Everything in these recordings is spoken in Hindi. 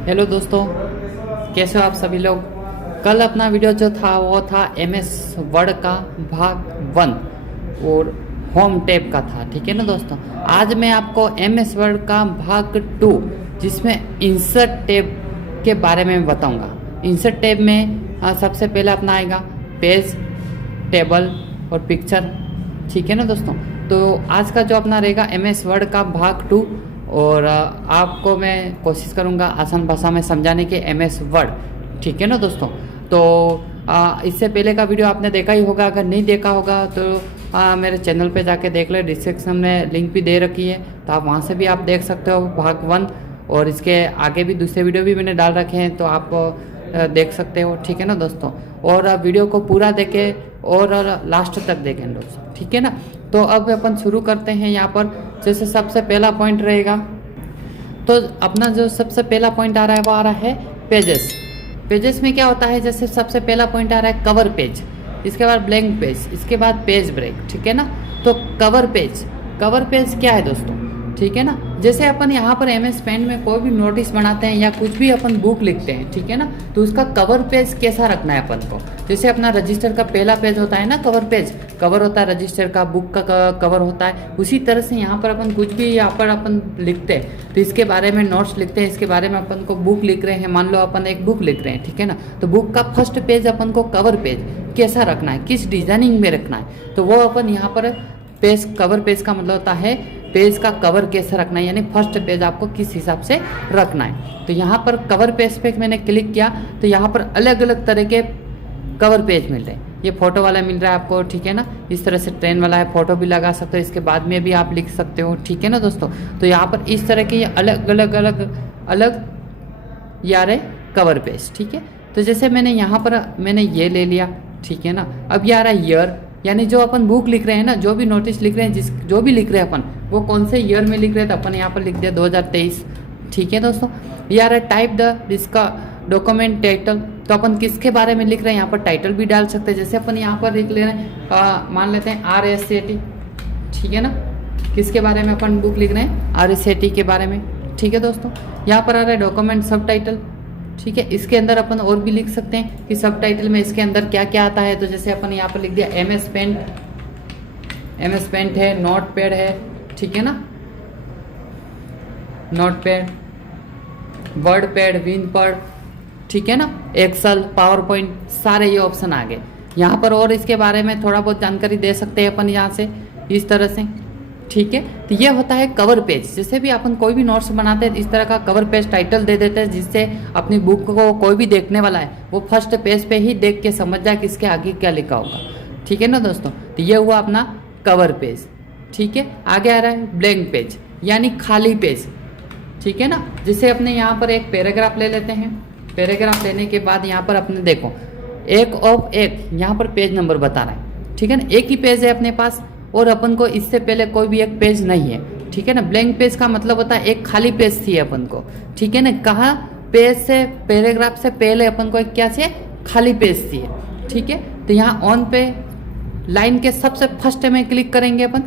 हेलो दोस्तों, कैसे हो आप सभी लोग। कल अपना वीडियो जो था वो था MS वर्ड का भाग 1 और होम टैब का था, ठीक है ना दोस्तों। आज मैं आपको MS वर्ड का भाग 2 जिसमें इंसर्ट टैब के बारे में बताऊंगा। इंसर्ट टैब में सबसे पहले अपना आएगा पेज, टेबल और पिक्चर, ठीक है ना दोस्तों। तो आज का जो अपना रहेगा MS वर्ड का भाग 2 और आपको मैं कोशिश करूँगा आसान भाषा में समझाने के MS वर्ड, ठीक है ना दोस्तों। तो इससे पहले का वीडियो आपने देखा ही होगा, अगर नहीं देखा होगा तो मेरे चैनल पे जाके देख ले, डिस्क्रिप्शन में लिंक भी दे रखी है, तो आप वहाँ से भी आप देख सकते हो भाग 1। और इसके आगे भी दूसरे वीडियो भी मैंने डाल रखे हैं, तो आप देख सकते हो, ठीक है ना दोस्तों। और वीडियो को पूरा देखें और लास्ट तक देखें दोस्तों, ठीक है ना। तो अब अपन शुरू करते हैं। यहाँ पर जैसे सबसे पहला पॉइंट रहेगा, तो अपना जो सबसे पहला पॉइंट आ रहा है वो आ रहा है पेजेस। पेजेस में क्या होता है, जैसे सबसे पहला पॉइंट आ रहा है कवर पेज, इसके बाद ब्लैंक पेज, इसके बाद पेज ब्रेक, ठीक है ना। तो कवर पेज क्या है दोस्तों, ठीक है ना। जैसे अपन यहाँ पर MS पेंट में कोई भी नोटिस बनाते हैं या कुछ भी अपन बुक लिखते हैं, ठीक है ना, तो उसका कवर पेज कैसा रखना है अपन को। जैसे अपना रजिस्टर का पहला पेज होता है ना, कवर पेज, कवर होता है रजिस्टर का, बुक का कवर होता है। उसी तरह से यहाँ पर अपन कुछ भी यहाँ पर अपन लिखते हैं तो इसके बारे में नोट्स लिखते हैं, इसके बारे में अपन को बुक लिख रहे हैं, मान लो अपन एक बुक लिख रहे हैं, ठीक है ना। तो बुक का फर्स्ट पेज अपन को कवर पेज कैसा रखना है, किस डिजाइनिंग में रखना है, तो वो अपन यहाँ पर पेज, कवर पेज का मतलब होता है पेज का कवर कैसे रखना है, यानी फर्स्ट पेज आपको किस हिसाब से रखना है। तो यहाँ पर कवर पेज पे मैंने क्लिक किया तो यहाँ पर अलग अलग तरह के कवर पेज मिल रहे हैं। ये फोटो वाला मिल रहा है आपको, ठीक है ना। इस तरह से ट्रेन वाला है, फोटो भी लगा सकते हो, इसके बाद में भी आप लिख सकते हो, ठीक है ना दोस्तों। तो यहाँ पर इस तरह के ये अलग ये आ रहे कवर पेज, ठीक है। तो जैसे मैंने यहाँ पर मैंने ये ले लिया, ठीक है ना। अब ये आ रहा है ईयर, यानी जो अपन बुक लिख रहे हैं ना, जो भी नोटिस लिख रहे हैं, जो भी लिख रहे हैं अपन, वो कौन से ईयर में लिख रहे हैं, तो अपन यहाँ पर लिख दिया 2023, ठीक है दोस्तों। ये आ रहा है टाइप द इसका डॉक्यूमेंट टाइटल, तो अपन किसके बारे में लिख रहे हैं, यहाँ पर टाइटल भी डाल सकते हैं। जैसे अपन यहाँ पर लिख ले रहे हैं, मान लेते हैं RSAT, ठीक है ना, किसके बारे में अपन बुक लिख रहे हैं, RSAT के बारे में, ठीक है दोस्तों। यहाँ पर आ रहा है डॉक्यूमेंट सब टाइटल, ठीक है। इसके अंदर अपन और भी लिख सकते हैं कि सब टाइटल में इसके अंदर क्या क्या आता है। तो जैसे अपन यहाँ पर लिख दिया MS पेंट है, नोट पैड है, ठीक है ना, note pad, word pad, win pad, ठीक है ना, एक्सेल, पावर पॉइंट, सारे ये ऑप्शन आ गए यहाँ पर। और इसके बारे में थोड़ा बहुत जानकारी दे सकते हैं अपन यहाँ से, इस तरह से, ठीक है। तो ये होता है कवर पेज। जैसे भी अपन कोई भी नोट्स बनाते हैं इस तरह का कवर पेज टाइटल दे देते हैं, जिससे अपनी बुक को कोई भी देखने वाला है वो फर्स्ट पेज पे ही देख के समझ जाए कि इसके आगे क्या लिखा होगा, ठीक है ना दोस्तों। तो ये हुआ अपना कवर पेज, ठीक है। आगे आ रहा है ब्लैंक पेज, यानी खाली पेज, ठीक है ना। जैसे अपने यहाँ पर एक पैराग्राफ ले लेते हैं, पैराग्राफ लेने के बाद यहाँ पर अपने देखो एक ऑफ एक यहाँ पर पेज नंबर बता रहा है, ठीक है ना। एक ही पेज है अपने पास और अपन को इससे पहले कोई भी एक पेज नहीं है, ठीक है ना। ब्लैंक पेज का मतलब होता है एक खाली पेज थी अपन को, ठीक है ना। कहाँ पेज से, पैराग्राफ से पहले अपन को एक क्या चाहिए, खाली पेज थी, ठीक है। तो यहाँ ऑन पे लाइन के सबसे फर्स्ट में क्लिक करेंगे अपन।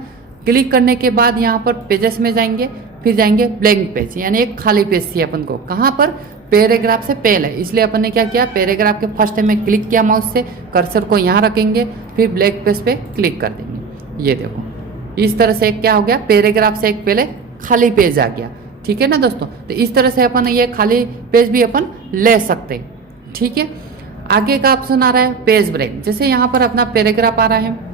क्लिक करने के बाद यहाँ पर पेजेस में जाएंगे, फिर जाएंगे ब्लैंक पेज, यानी एक खाली पेज थी अपन को, कहाँ पर, पैराग्राफ से पहले। इसलिए अपन ने क्या किया, पैराग्राफ के फर्स्ट में क्लिक किया माउस से, कर्सर को यहाँ रखेंगे, फिर ब्लैंक पेज पे क्लिक कर देंगे। ये देखो इस तरह से क्या हो गया, पैराग्राफ से एक पहले खाली पेज आ गया, ठीक है ना दोस्तों। तो इस तरह से अपन ये खाली पेज भी अपन ले सकते हैं, ठीक है। आगे का ऑप्शन आ रहा है पेज ब्रेक। जैसे यहाँ पर अपना पैराग्राफ आ रहा है,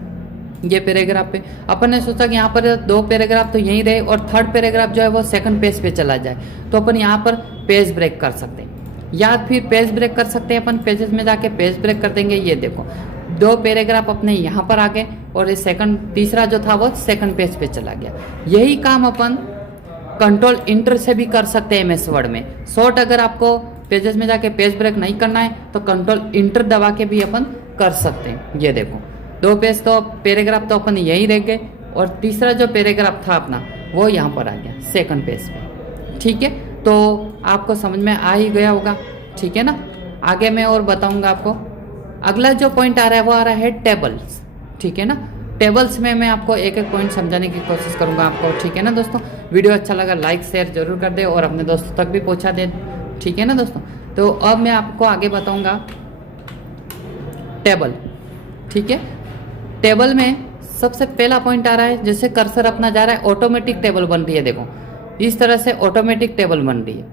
ये पैराग्राफ पे अपन ने सोचा कि यहाँ पर 2 पैराग्राफ तो यहीं रहे और थर्ड पैराग्राफ जो है वो सेकंड पेज पे चला जाए, तो अपन यहाँ पर पेज ब्रेक कर सकते हैं, या फिर पेज ब्रेक कर सकते हैं अपन, पेजेस में जाके पेज ब्रेक कर देंगे। ये देखो 2 पैराग्राफ अपने यहाँ पर आ गए और ये तीसरा जो था वो सेकंड पेज पे चला गया। यही काम अपन कंट्रोल इंटर से भी कर सकते हैं MS वर्ड में। शॉर्ट अगर आपको पेजेस में जाके पेज ब्रेक नहीं करना है तो कंट्रोल इंटर दबा के भी अपन कर सकते हैं। ये देखो 2 पेज तो पैराग्राफ तो अपन यहीं रह गए और तीसरा जो पैराग्राफ था अपना वो यहाँ पर आ गया सेकंड पेज पे, ठीक है। तो आपको समझ में आ ही गया होगा, ठीक है ना। आगे मैं और बताऊंगा आपको। अगला जो पॉइंट आ रहा है वो आ रहा है टेबल्स, ठीक है ना। टेबल्स में मैं आपको एक एक पॉइंट समझाने की कोशिश करूंगा आपको, ठीक है ना दोस्तों। वीडियो अच्छा लगा लाइक शेयर जरूर कर दे और अपने दोस्तों तक भी पहुंचा दे, ठीक है ना दोस्तों। तो अब मैं आपको आगे बताऊंगा टेबल, ठीक है। टेबल में सबसे पहला पॉइंट आ रहा है, जैसे कर्सर अपना जा रहा है ऑटोमेटिक टेबल बन रही है, देखो इस तरह से ऑटोमेटिक टेबल बन रही है,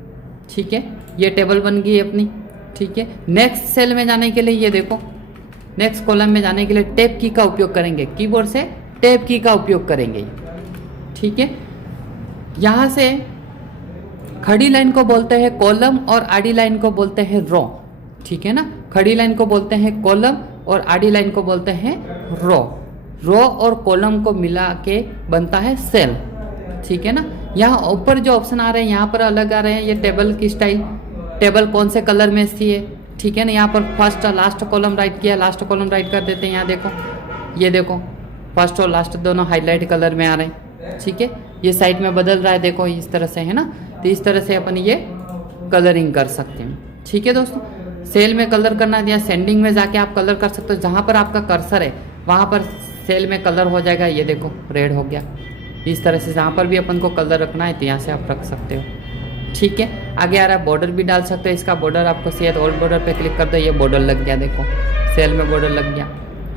ठीक है। ये टेबल बन गई है अपनी, ठीक है। नेक्स्ट सेल में जाने के लिए ये देखो, नेक्स्ट कॉलम में जाने के लिए टैब की का उपयोग करेंगे, कीबोर्ड से टैब की का उपयोग करेंगे, ठीक है। यहाँ से खड़ी लाइन को बोलते हैं कॉलम और आड़ी लाइन को बोलते हैं रो, ठीक है ना। खड़ी लाइन को बोलते हैं कॉलम और आड़ी लाइन को बोलते हैं रो। रो और कॉलम को मिला के बनता है सेल, ठीक है ना। यहाँ ऊपर जो ऑप्शन आ रहे हैं यहाँ पर अलग आ रहे हैं, ये टेबल की स्टाइल, टेबल कौन से कलर में सी है, ठीक है ना। यहाँ पर फर्स्ट लास्ट कॉलम राइट किया, लास्ट कॉलम राइट कर देते हैं। यहाँ देखो, ये देखो फर्स्ट और लास्ट दोनों हाईलाइट कलर में आ रहे हैं, ठीक है। ये साइड में बदल रहा है, देखो इस तरह से, है ना। तो इस तरह से अपन ये कलरिंग कर सकते हैं, ठीक है दोस्तों। सेल में कलर करना है या सेंडिंग में जाके आप कलर कर सकते हो, जहाँ पर आपका कर्सर है वहाँ पर सेल में कलर हो जाएगा। ये देखो रेड हो गया, इस तरह से जहाँ पर भी अपन को कलर रखना है तो यहाँ से आप रख सकते हो, ठीक है। आगे आ रहा है बॉर्डर भी डाल सकते हो, इसका बॉर्डर आपको चाहिए तो और बॉर्डर पे क्लिक कर दो, ये बॉर्डर लग गया, देखो सेल में बॉर्डर लग गया,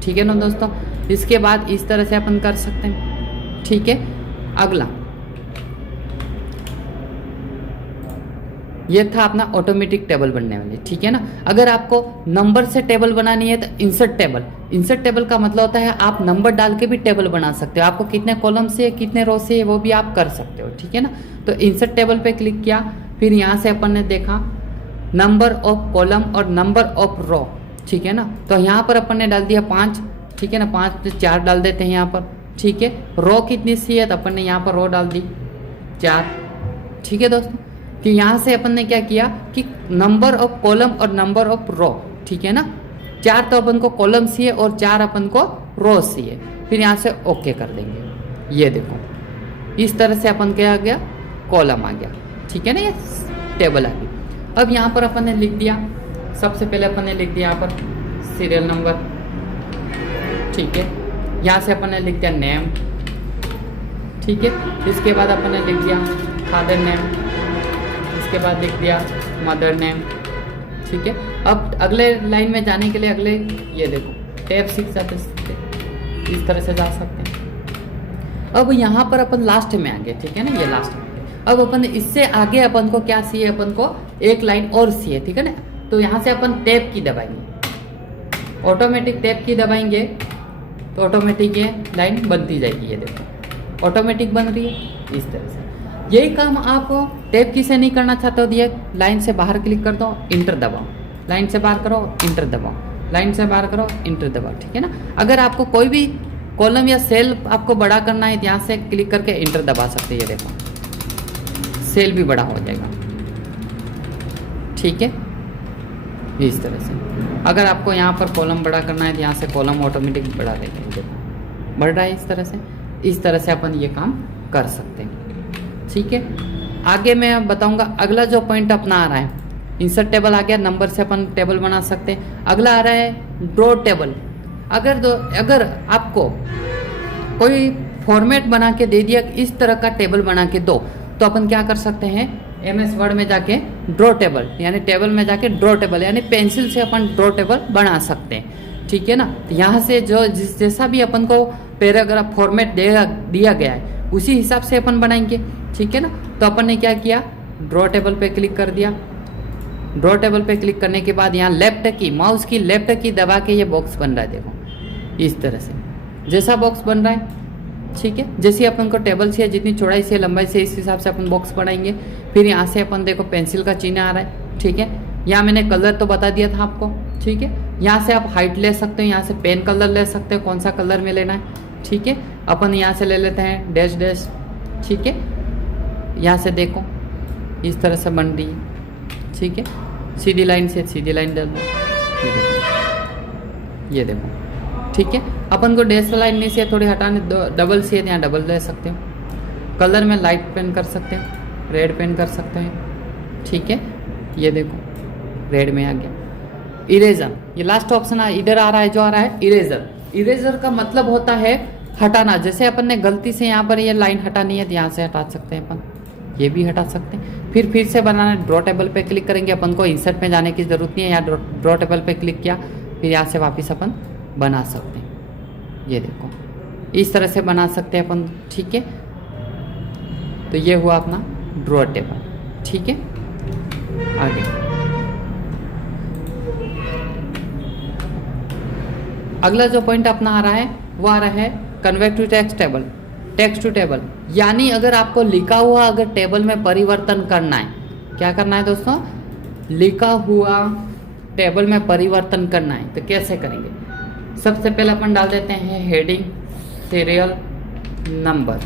ठीक है ना दोस्तों। इसके बाद इस तरह से अपन कर सकते हैं, ठीक है। अगला ये था अपना ऑटोमेटिक टेबल बनने वाली, ठीक है ना। अगर आपको नंबर से टेबल बनानी है तो इंसर्ट टेबल, इंसर्ट टेबल का मतलब होता है आप नंबर डाल के भी टेबल बना सकते हो, आपको कितने कॉलम से कितने रो से वो भी आप कर सकते हो, ठीक है ना। तो इंसर्ट टेबल पे क्लिक किया, फिर यहाँ से अपन ने देखा नंबर ऑफ कॉलम और नंबर ऑफ रो, ठीक है ना। तो यहाँ पर अपन ने डाल दिया 5, ठीक है ना। 5 से 4 डाल देते हैं यहाँ पर, ठीक है। रो कितनी सी है तो अपन ने यहाँ पर रो डाल दी 4, ठीक है दोस्तों। कि यहाँ से अपन ने क्या किया कि नंबर ऑफ कॉलम और नंबर ऑफ रो, ठीक है ना। 4 तो अपन को कॉलम सी है और 4 अपन को रो सी है, फिर यहाँ से ओके कर देंगे। ये देखो इस तरह से अपन क्या आ गया, कॉलम आ गया, ठीक है ना, ये टेबल आ गई। अब यहाँ पर अपन ने लिख दिया, सबसे पहले अपन ने लिख दिया यहाँ पर सीरियल नंबर, ठीक है। यहाँ से अपन ने लिख दिया नेम, ठीक है। इसके बाद अपन ने लिख दिया फादर नेम, इसके बाद लिख दिया मदर नेम, ठीक है। अब अगले लाइन में जाने के लिए अगले ये देखो टैब 6 जाते इस तरह से जा सकते हैं। अब यहाँ पर अपन लास्ट में आ गए, ठीक है ना, ये लास्ट में। अब अपन इससे आगे अपन को क्या चाहिए, अपन को एक लाइन और चाहिए, ठीक है ना। तो यहाँ से अपन टैब की दबाएंगे, ऑटोमेटिक टैब की दबाएंगे तो ऑटोमेटिक ये लाइन बनती जाएगी। ये देखो ऑटोमेटिक बन रही है इस तरह से। यही काम आप टैब की से नहीं करना चाहते हो, दिए लाइन से बाहर क्लिक कर दो, इंटर दबाओ, लाइन से बाहर करो, इंटर दबाओ, लाइन से बाहर करो, इंटर दबाओ, ठीक है ना। अगर आपको कोई भी कॉलम या सेल आपको बड़ा करना है, यहाँ से क्लिक करके इंटर दबा सकते हैं। ये देखो सेल भी बड़ा हो जाएगा, ठीक है, इस तरह से। अगर आपको यहाँ पर कॉलम बड़ा करना है तो यहाँ से कॉलम ऑटोमेटिक बढ़ा देंगे, देखो बढ़ रहा है इस तरह से। इस तरह से अपन ये काम कर सकते हैं, ठीक है। आगे मैं बताऊंगा अगला जो पॉइंट अपना आ रहा है, इंसर्ट टेबल आ गया, नंबर से अपन टेबल बना सकते हैं। अगला आ रहा है ड्रॉ टेबल। अगर आपको कोई फॉर्मेट बना के दे दिया इस तरह का टेबल बना के दो, तो अपन क्या कर सकते हैं, MS वर्ड में जाके ड्रॉ टेबल यानी टेबल में जाके ड्रॉ टेबल यानी पेंसिल से अपन ड्रॉ टेबल बना सकते हैं, ठीक है ना। तो यहाँ से जो जैसा भी अपन को पैराग्राफ फॉर्मेट दिया गया है उसी हिसाब से अपन बनाएंगे, ठीक है ना। तो अपन ने क्या किया, ड्रॉ टेबल पे क्लिक कर दिया। ड्रॉ टेबल पे क्लिक करने के बाद यहाँ लेफ्ट की माउस की लेफ्ट की दबा के ये बॉक्स बन रहा है, देखो इस तरह से जैसा बॉक्स बन रहा है, ठीक है। जैसे अपन को टेबल से जितनी चौड़ाई से लंबाई से इस हिसाब से अपन बॉक्स बनाएंगे। फिर यहाँ से अपन देखो पेंसिल का चिन्ह आ रहा है, ठीक है। यहाँ मैंने कलर तो बता दिया था आपको, ठीक है। यहाँ से आप हाइट ले सकते हो, यहाँ से पेन कलर ले सकते हो, कौन सा कलर में लेना है, ठीक है। अपन यहाँ से ले लेते हैं डैश डैश, ठीक है। यहाँ से देखो इस तरह से बन रही है, ठीक है। सीधी लाइन से सीधी लाइन डाल दो, ये देखो, ठीक है। अपन को डैश लाइन नहीं से थोड़ी हटाने डबल से यहाँ डबल ले सकते हो। कलर में लाइट पेन कर सकते हो, रेड पेन कर सकते हैं, ठीक है। ये देखो रेड में आ गया। इरेजर, ये लास्ट ऑप्शन इधर आ रहा है, जो आ रहा है इरेजर। इरेजर का मतलब होता है हटाना। जैसे अपन ने गलती से यहाँ पर ये लाइन हटानी है तो यहाँ से हटा सकते हैं अपन, ये भी हटा सकते हैं। फिर से बनाना है, ड्रॉ टेबल पे क्लिक करेंगे, अपन को इंसर्ट में जाने की ज़रूरत नहीं है, यहाँ ड्रॉ टेबल पे क्लिक किया, फिर यहाँ से वापस अपन बना सकते हैं। ये देखो इस तरह से बना सकते हैं अपन, ठीक है। तो ये हुआ अपना ड्रॉ टेबल, ठीक है। आगे अगला जो पॉइंट अपना आ रहा है वो आ रहा है convert to text table. Text to table यानी अगर आपको लिखा हुआ अगर टेबल में परिवर्तन करना है, क्या करना है दोस्तों, लिखा हुआ टेबल में परिवर्तन करना है तो कैसे करेंगे। सबसे पहले अपन डाल देते हैं हेडिंग, सीरियल नंबर,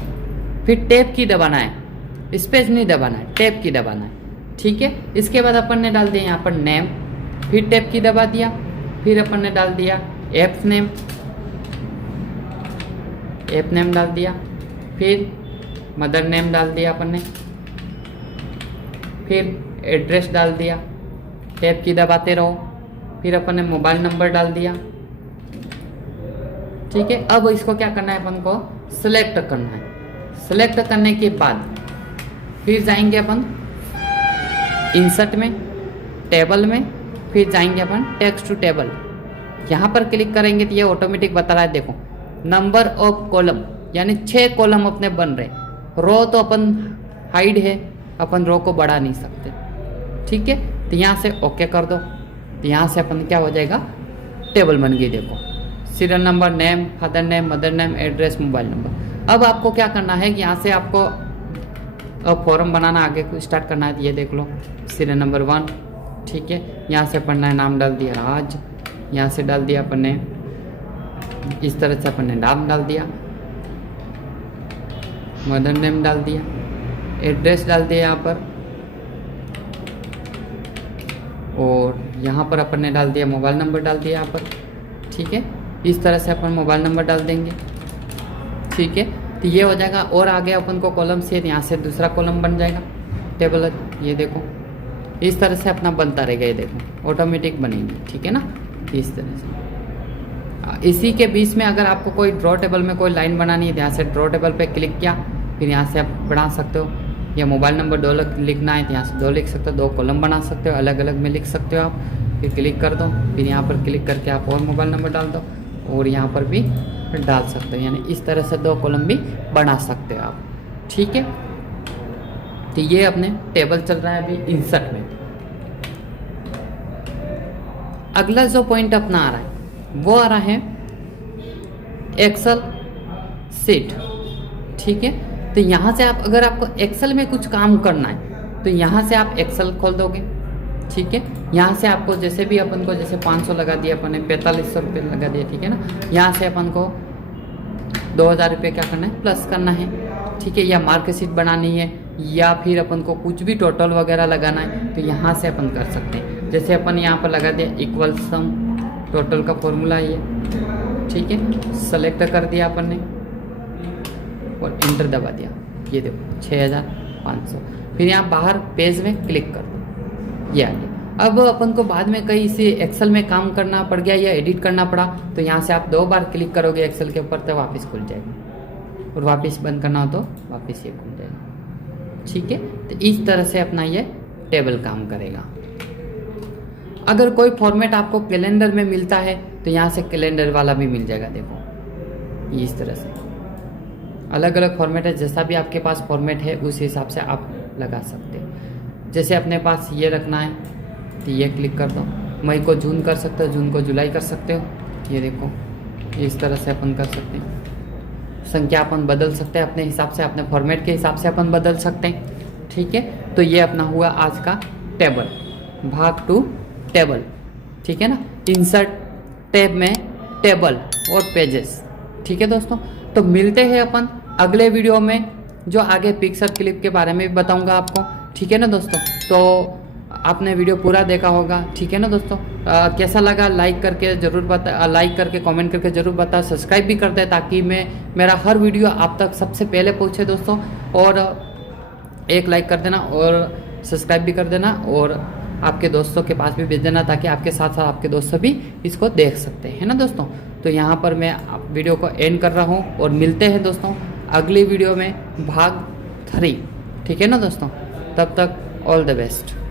फिर टैब की दबाना है, स्पेस नहीं दबाना है, टैब की दबाना है, ठीक है। इसके बाद अपन ने डाल दिया यहाँ पर नेम, फिर टैब की दबा दिया, फिर अपन ने डाल दिया ऐप नेम, ऐप नेम डाल दिया, फिर मदर नेम डाल दिया अपन ने, फिर एड्रेस डाल दिया, टैब की दबाते रहो, फिर अपन ने मोबाइल नंबर डाल दिया, ठीक है। अब इसको क्या करना है, अपन को सिलेक्ट करना है। सिलेक्ट करने के बाद फिर जाएंगे अपन इंसर्ट में, टेबल में, फिर जाएंगे अपन टेक्स्ट टू टेबल। यहाँ पर क्लिक करेंगे तो ये ऑटोमेटिक बता रहा है, देखो नंबर ऑफ कॉलम, यानी 6 कॉलम अपने बन रहे। रो तो अपन हाइड है, अपन रो को बढ़ा नहीं सकते, ठीक है। तो यहाँ से ओके कर दो, तो यहाँ से अपन क्या हो जाएगा, टेबल बन गई। देखो serial number, name, father name, mother name, address, mobile number. अब आपको क्या करना है कि यहाँ से आपको अब फॉर्म बनाना आगे को स्टार्ट करना है। तो ये देख लो सीरियल नंबर 1, ठीक है। यहाँ से अपन ने नाम डाल दिया राज, यहाँ से डाल दिया अपन ने इस तरह से अपन ने नाम डाल दिया, मदर नेम डाल दिया, एड्रेस डाल दिया यहाँ पर, और यहाँ पर अपन ने डाल दिया मोबाइल नंबर डाल दिया यहाँ पर, ठीक है। इस तरह से अपन मोबाइल नंबर डाल देंगे, ठीक है। तो ये हो जाएगा। और आगे अपन को कॉलम से यहाँ से दूसरा कॉलम बन जाएगा टेबल। ये देखो इस तरह से अपना बनता रहेगा, ये देखो ऑटोमेटिक बनेगी, ठीक है ना, इस तरह से। इसी के बीच में अगर आपको कोई ड्रॉ टेबल में कोई लाइन बनानी है, यहाँ से ड्रॉ टेबल पे क्लिक किया, फिर यहाँ से आप बना सकते हो। या मोबाइल नंबर 2 लिखना है तो यहाँ से 2 लिख सकते हो, 2 कॉलम बना सकते हो, अलग अलग में लिख सकते हो आप। फिर क्लिक कर दो, फिर यहाँ पर क्लिक करके आप और मोबाइल नंबर डाल दो, और यहाँ पर भी डाल सकते हो, यानी इस तरह से 2 कॉलम भी बना सकते हो आप, ठीक है। तो ये अपने टेबल चल रहा है अभी इंसर्ट में। अगला जो पॉइंट अपना आ रहा है वो आ रहा है एक्सेल सीट, ठीक है। तो यहाँ से आप अगर आपको एक्सेल में कुछ काम करना है तो यहाँ से आप एक्सेल खोल दोगे, ठीक है। यहाँ से आपको जैसे भी अपन को जैसे 500 लगा दिया अपन ने, 4500 रुपये लगा दिया, ठीक है ना। यहाँ से अपन को 2000 रुपये क्या करना है, प्लस करना है, ठीक है। या मार्कशीट बनानी है, या फिर अपन को कुछ भी टोटल वगैरह लगाना है तो यहाँ से अपन कर सकते हैं। जैसे अपन यहाँ पर लगा दिया इक्वल सम, टोटल का फॉर्मूला ये, ठीक है। सेलेक्ट कर दिया अपन ने और इंटर दबा दिया, ये देखो 6500। फिर यहाँ बाहर पेज में क्लिक कर दो, ये आ गया। अब अपन को बाद में कहीं से एक्सेल में काम करना पड़ गया या एडिट करना पड़ा तो यहाँ से आप 2 बार क्लिक करोगे एक्सेल के ऊपर तो वापस खुल जाएगा, और वापस बंद करना हो तो वापस ये खुल जाएगा, ठीक है। तो इस तरह से अपना ये टेबल काम करेगा। अगर कोई फॉर्मेट आपको कैलेंडर में मिलता है तो यहाँ से कैलेंडर वाला भी मिल जाएगा, देखो इस तरह से अलग अलग फॉर्मेट है। जैसा भी आपके पास फॉर्मेट है उस हिसाब से आप लगा सकते हो। जैसे अपने पास ये रखना है तो ये क्लिक कर दो, मई को जून कर सकते हो, जून को जुलाई कर सकते हो, ये देखो इस तरह से अपन कर सकते हैं। संख्या अपन बदल सकते हैं अपने हिसाब से, अपने फॉर्मेट के हिसाब से अपन बदल सकते हैं, ठीक है। तो ये अपना हुआ आज का टेबल, भाग 2 टेबल, ठीक है ना। इंसर्ट टैब में टेबल और पेजेस, ठीक है दोस्तों। तो मिलते हैं अपन अगले वीडियो में, जो आगे पिक्चर क्लिप के बारे में भी बताऊंगा आपको, ठीक है ना दोस्तों। तो आपने वीडियो पूरा देखा होगा, ठीक है ना दोस्तों। कैसा लगा लाइक करके ज़रूर बता, लाइक करके कमेंट करके ज़रूर बता, सब्सक्राइब भी कर दे ताकि मेरा हर वीडियो आप तक सबसे पहले पहुँचे दोस्तों। और एक लाइक कर देना और सब्सक्राइब भी कर देना, और आपके दोस्तों के पास भी भेज देना ताकि आपके साथ साथ आपके दोस्त भी इसको देख सकते हैं ना दोस्तों। तो यहाँ पर मैं वीडियो को एंड कर रहा हूँ और मिलते हैं दोस्तों अगली वीडियो में भाग 3, ठीक है ना दोस्तों, तब तक ऑल द बेस्ट।